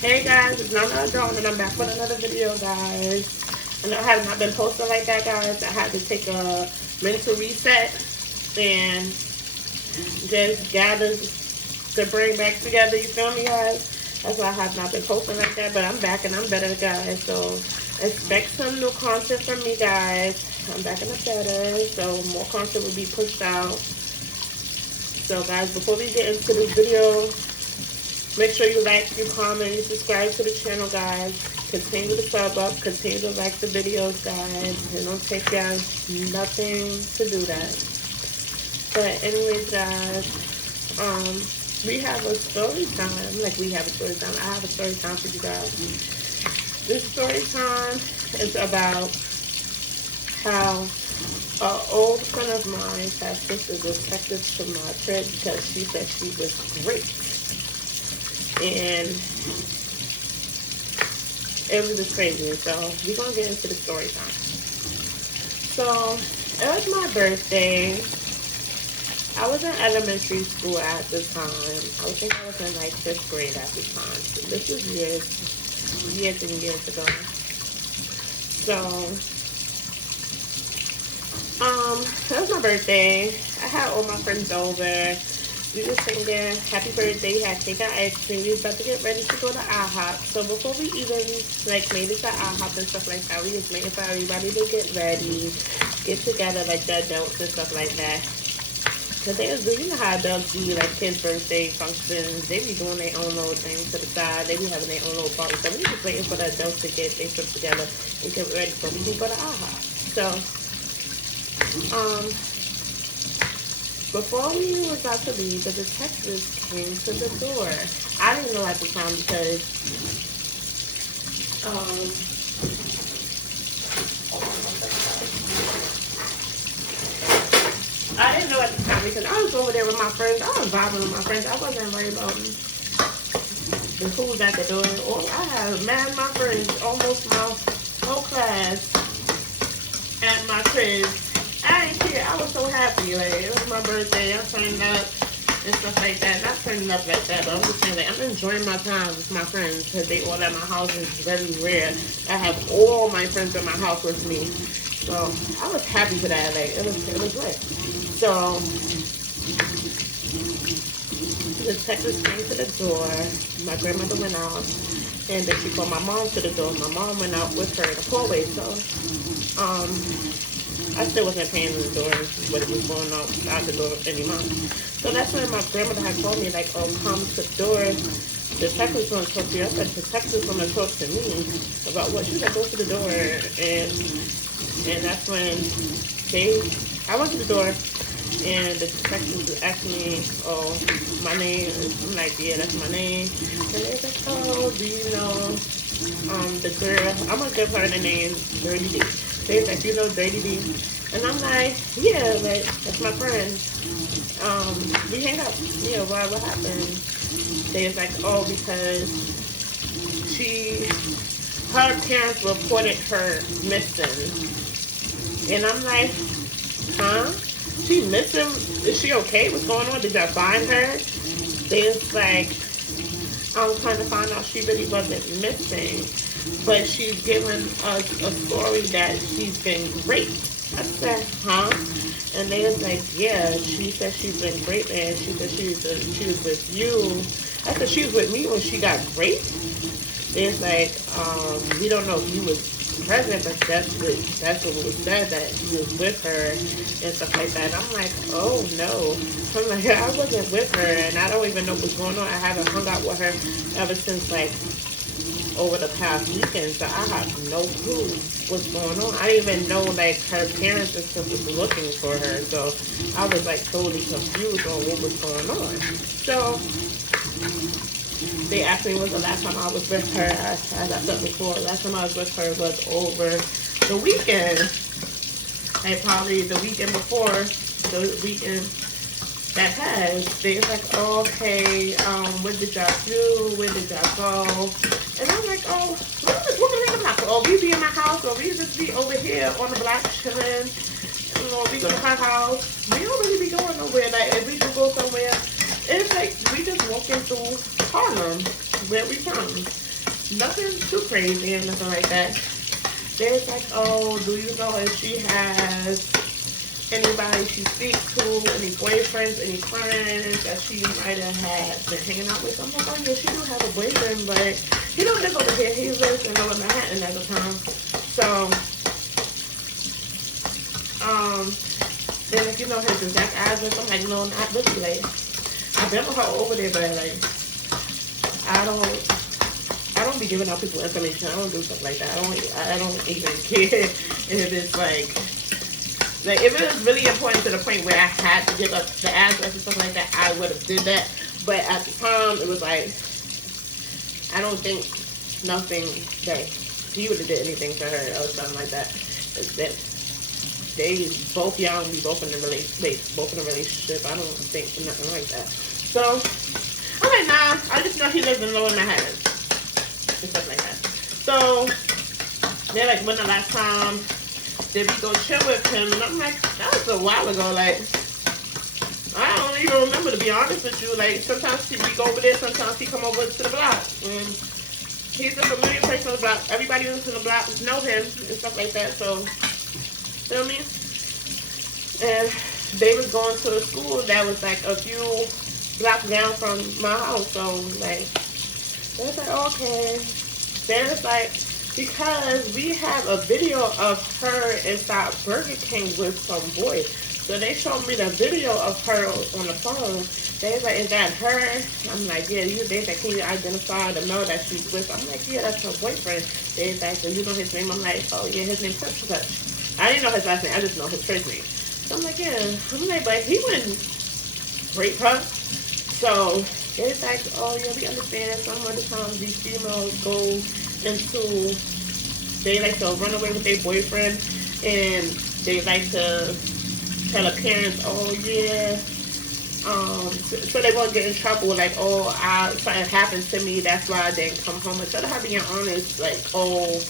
Hey guys, it's Nana Dawn and I'm back with another video, guys. I know I have not been posting like that, guys. I had to take a mental reset and just gather to bring back together, you feel me, guys? That's why I have not been posting like that, but I'm back and I'm better, guys. So expect some new content from me, guys. I'm back and I'm better, so more content will be pushed out. So guys, before we get into this video, make sure you like, you comment, you subscribe to the channel, guys. Continue to sub up, continue to like the videos, guys. It don't take guys nothing to do that. But anyways, guys, we have a story time. Like we have a story time. I have a story time for you guys. This story time is about how an old friend of mine has sister defected to my trip because she said she was great. And it was just crazy. So we're gonna get into the story time. So it was my birthday. I was in elementary school at the time. I think I was in like 5th grade at the time. So this was years and years ago. So it was my birthday. I had all my friends over. We were singing happy birthday, had cake and ice cream. We was about to get ready to go to IHOP. So before we even like made it to IHOP and stuff like that, we was waiting for everybody to get ready, get together like the adults and stuff like that. Cause they was doing, you know how adults do like kids' birthday functions. They be doing their own little thing to the side. They be having their own little party. So we just waiting for the adults to get their stuff together and get ready so we can go to IHOP. So before we were about to leave, the detectives came to the door. I didn't know at the time because I didn't know at the time because I was over there with my friends. I was vibing with my friends. I wasn't worried about who was at the door. Or I had mad my friends, almost my whole class at my crib. I didn't care. I was so happy. Like, it was my birthday. I turned up and stuff like that. Not turning up like that, but I'm just saying, like, I'm enjoying my time with my friends because they all at my house is very rare. I have all my friends in my house with me. So I was happy for that. Like, it was lit. So the detectives came to the door. My grandmother went out, and then she called my mom to the door. My mom went out with her in the hallway. So I still wasn't paying the door, but it was going out the door anymore. So that's when my grandmother had told me, like, oh, come to the door. The detective's going to talk to you. I said, the detective's going to talk to me about what? She was like, go to the door. And that's when I went to the door, and the detectives asked me, oh, my name. I'm like, yeah, that's my name. And they was like, oh, do you know the girl? I'm going to give her the name, Dirty D. They was like, you know Dirty D? And I'm like, yeah, like, that's my friend. We hang up. Yeah, why, what happened? They was like, oh, because her parents reported her missing. And I'm like, huh? She missing? Is she okay? What's going on? Did y'all find her? They was like, I'm trying to find out she really wasn't missing. But she's given us a story that she's been raped. I said, huh? And they was like, yeah, she said she's been raped, and she said she was with you. I said, she was with me when she got raped? They was like, we don't know if you was present, but that's what was said, that he was with her and stuff like that. And I'm like, oh no. I'm like, I wasn't with her, and I don't even know what's going on. I haven't hung out with her ever since, like, over the past weekend, so I have no clue what's going on. I didn't even know, like, her parents and stuff was looking for her, so I was, like, totally confused on what was going on. So they asked me when was the last time I was with her. As I said before, last time I was with her was over the weekend. Like, probably the weekend before, the weekend that passed. They was like, oh, okay, what did y'all do? Where did y'all go? And I'm like, oh, we just walking around the block. Or we be in my house, or we just be over here on the block chilling. Or we go to her house. We don't really be going nowhere. Like, if we do go somewhere, it's like we just walking through Harlem, where we from. nothing too crazy or nothing like that. They was like, oh, do you know if she has anybody she speaks to, any boyfriends, any friends that she might have had been hanging out with? I'm like, oh yeah, she do have a boyfriend, but he don't live over here. He lives in Lower Manhattan at the time. So, then if you know his exact address, I'm like, no, not really. Like, I've been with her over there, but like, I don't be giving out people's information. I don't do stuff like that. I don't even care if it's like if it was really important to the point where I had to give up the address and stuff like that, I would have did that. But at the time, it was like, I don't think nothing that he would have did anything to her or something like that. It's that they both young, we both in a relationship. I don't think nothing like that. So I'm like, nah. I just know he lives in Lower Manhattan and stuff like that. So they're like, when the last time did we go chill with him? And I'm like, that was a while ago. Like, I don't even remember, to be honest with you. Like, sometimes we go over there, sometimes he come over to the block. And he's a familiar person on the block. Everybody who's in the block know him and stuff like that. So, feel me? And they was going to a school that was like a few blocks down from my house. So, like, they was like, okay. They was like, because we have a video of her inside Burger King with some boy. So they showed me the video of her on the phone. They was like, is that her? I'm like, yeah. They like, can you identify the male that she's with? I'm like, yeah, that's her boyfriend. They was like, so you know his name? I'm like, oh yeah, his name's Touch Touch. I didn't know his last name. I just know his first name. So I'm like, yeah. I'm like, but he wouldn't rape her. So they was like, oh yeah, we understand. Some of the times these females go into, they like to run away with their boyfriend, and they like to tell the parents, oh yeah, so they won't get in trouble, like, oh, something happened to me, that's why I didn't come home. Instead of her being honest, like, oh,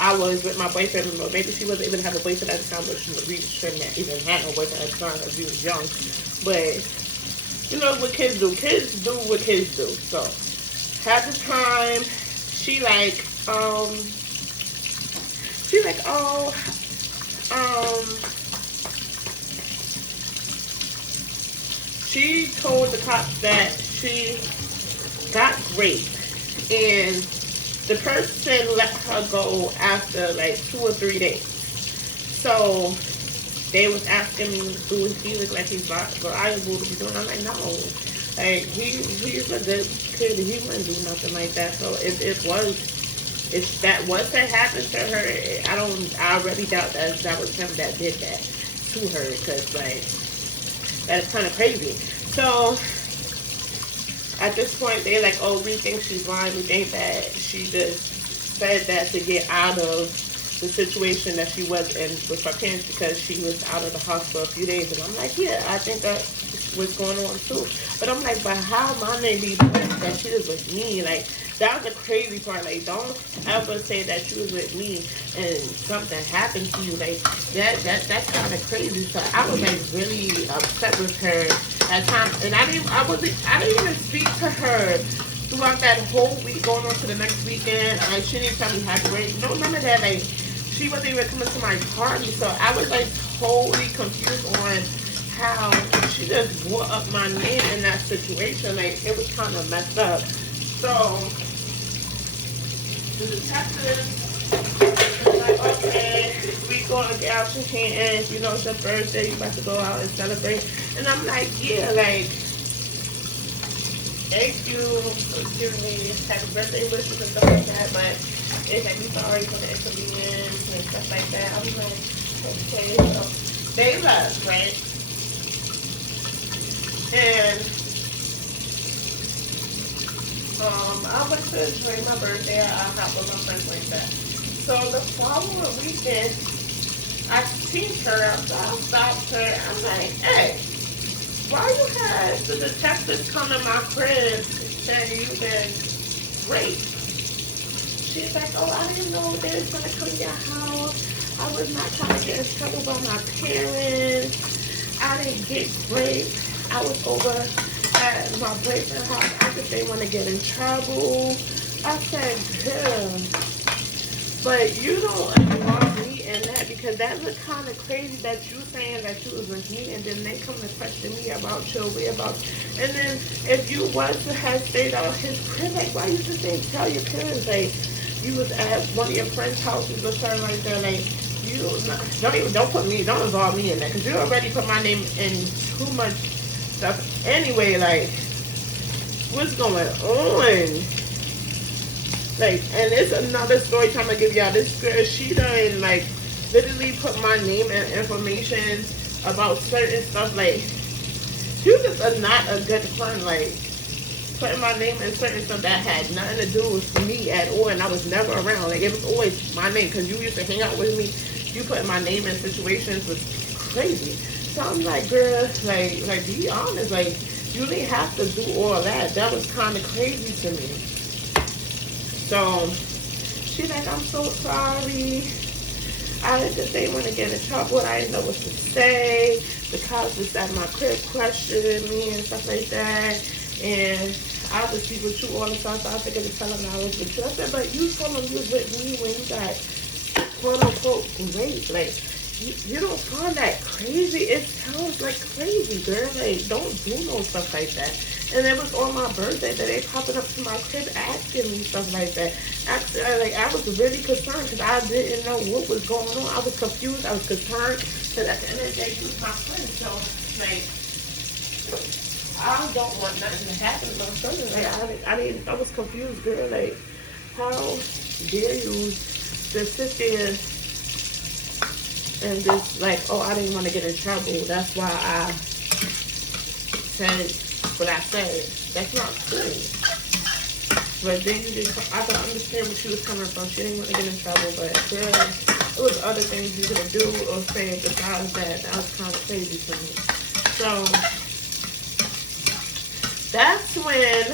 I was with my boyfriend, or maybe she wasn't even have a boyfriend at the time, but she shouldn't even have no boyfriend at the time because she was young. But you know what kids do? Kids do what kids do. So at the time, she like, oh, she told the cops that she got raped, and the person let her go after like 2 or 3 days. So they was asking me, do he look like he's reliable to be doing? I'm like, no. Like, he's a good kid. He wouldn't do nothing like that. So if that was to happen to her, I really doubt that was him that did that to her, because like, that's kind of crazy. So at this point, they're like, oh, we think she's lying. We think that she just said that to get out of the situation that she was in with her parents, because she was out of the house for a few days. And I'm like, yeah, I think that's what's going on too. But I'm like, but how my name be that she was with me? Like, that was the crazy part. Like, don't ever say that you was with me and something happened to you. Like, that's kind of crazy. So I was like really upset with her at times, and I didn't even speak to her throughout that whole week going on to the next weekend. Like, she didn't tell me happy birthday. No, none of that. Like, she wasn't even coming to my party. So I was like totally confused on how she just brought up my name in that situation. Like, it was kind of messed up. So the detective was like, okay, we gonna get out your hands. You know, it's your birthday. You about to go out and celebrate. And I'm like, yeah, like, thank you for giving me happy birthday wishes and stuff like that. But it had me sorry for the inconvenience and stuff like that. I was like, okay, so they left, right? And I went to enjoy my birthday. I hop with my friends like that. So the following weekend, I seen her. So I stopped her. I'm like, hey, why you had the detectives come to my crib saying you've been raped? She's like, oh, I didn't know they was gonna come to your house. I was not trying to get in trouble by my parents. I didn't get raped. I was over at my boyfriend's house. I just didn't want to get in trouble. I said, girl, but you don't involve me in that, because that look kind of crazy that you saying that you was with me and then they come to question me about your whereabouts. And then if you was to have stayed out his crib, like, why you just didn't tell your parents, like, you was at one of your friends' houses or something like that, like, you don't involve me in that, because you already put my name in too much stuff anyway. Like, what's going on? Like, and it's another story time I give y'all. This girl, she done, like, literally put my name and information about certain stuff. Like, she was just not a good friend. Like, putting my name in certain stuff that had nothing to do with me at all, and I was never around. Like, it was always my name, because you used to hang out with me. You putting my name in situations was crazy. So I'm like, girl, like be honest. Like, you didn't have to do all that. That was kind of crazy to me. So she's like, I'm so sorry. I just didn't want to get in trouble. I didn't know what to say. The cops was at my crib questioning me and stuff like that. And I was with you all the time, so I figured to tell them I was with you. I said, but you told them you was with me when you got quote unquote great. Like, you don't find that crazy? It sounds like crazy, girl. Like, don't do no stuff like that. And it was on my birthday that they popping up to my crib asking me stuff like that. After, like, I was really concerned because I didn't know what was going on. I was confused. I was concerned because at the end of the day, you was my friend. So, like, I don't want nothing to happen to my son. Like, I was confused, girl. Like, how dare you just sit there and just like, oh, I didn't want to get in trouble. That's why I said what I said. That's not cool. But then you did, I can understand where she was coming from. She didn't want to get in trouble, but girl, it was other things you could do or say besides that. That was kind of crazy to me. So that's when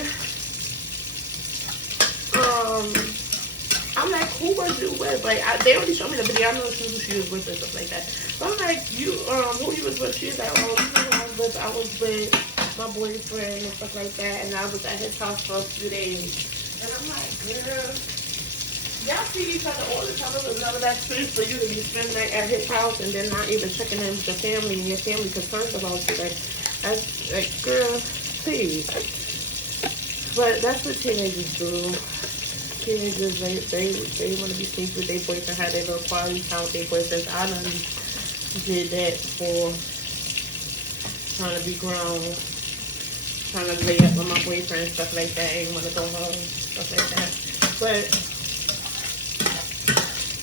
I'm like, who was you with? Like, they already showed me the video. I know who she was with and stuff like that. But I'm like, who you was with? She was like, oh, you know who I was with my boyfriend and stuff like that. And I was at his house for a few days. And I'm like, girl, y'all see each other all the time. It was none of that space for you to be spending night at his house and then not even checking in with your family and your family concerned about you. Like, that's like, girl, please. But that's what teenagers do. Teenagers, they want to be sneaky with their boyfriend, have their little quality time with their boyfriends. I done did that for trying to be grown, trying to lay up with my boyfriend, stuff like that. I ain't want to go home, stuff like that. But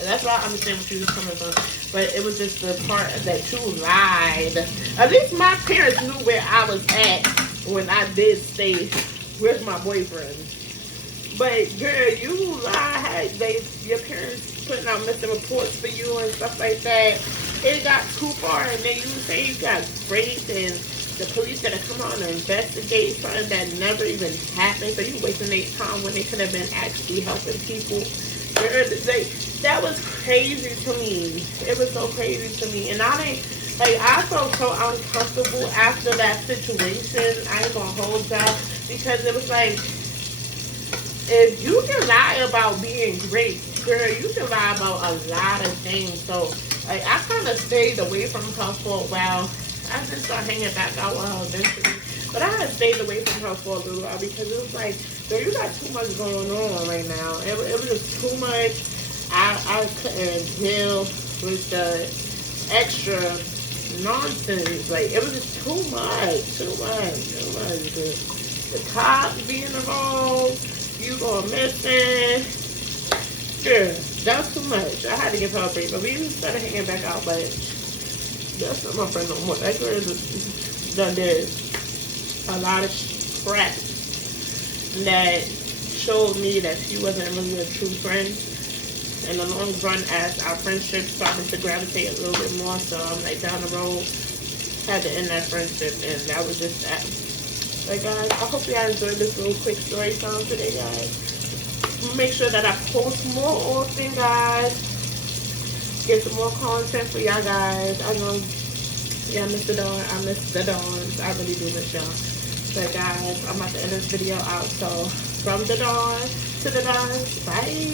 that's why I understand where she was coming from. But it was just the part that you lied. At least my parents knew where I was at when I did stay with my boyfriend. But girl, you lied. Your parents putting out missing reports for you and stuff like that. It got too far, and then you say you got raped, and the police gotta come out and investigate something that never even happened. So you wasting their time when they could have been actually helping people. Girl, that was crazy to me. It was so crazy to me, and I felt so uncomfortable after that situation. I ain't gonna hold y'all, because it was like, if you can lie about being great, girl, you can lie about a lot of things. So, like, I kind of stayed away from her for a while. I just started hanging back out with her eventually. But I had stayed away from her for a little while because it was like, girl, you got too much going on right now. It was just too much. I couldn't deal with the extra nonsense. Like, it was just too much. The cops being involved. You going missing. Girl, that was too much. I had to give her a break. But we started hanging back out. But that's not my friend no more. That girl done did a lot of crap that showed me that she wasn't really a true friend. In the long run, as our friendship started to gravitate a little bit more, so I'm like, down the road, had to end that friendship, and that was just that. But guys, I hope you guys enjoyed this little quick story time today, guys. Make sure that I post more often, guys. Get some more content for y'all guys. I know y'all miss the dawn. I miss the dawns. I really do miss y'all. But guys, I'm about to end this video out. So from the dawn to the dawn, bye.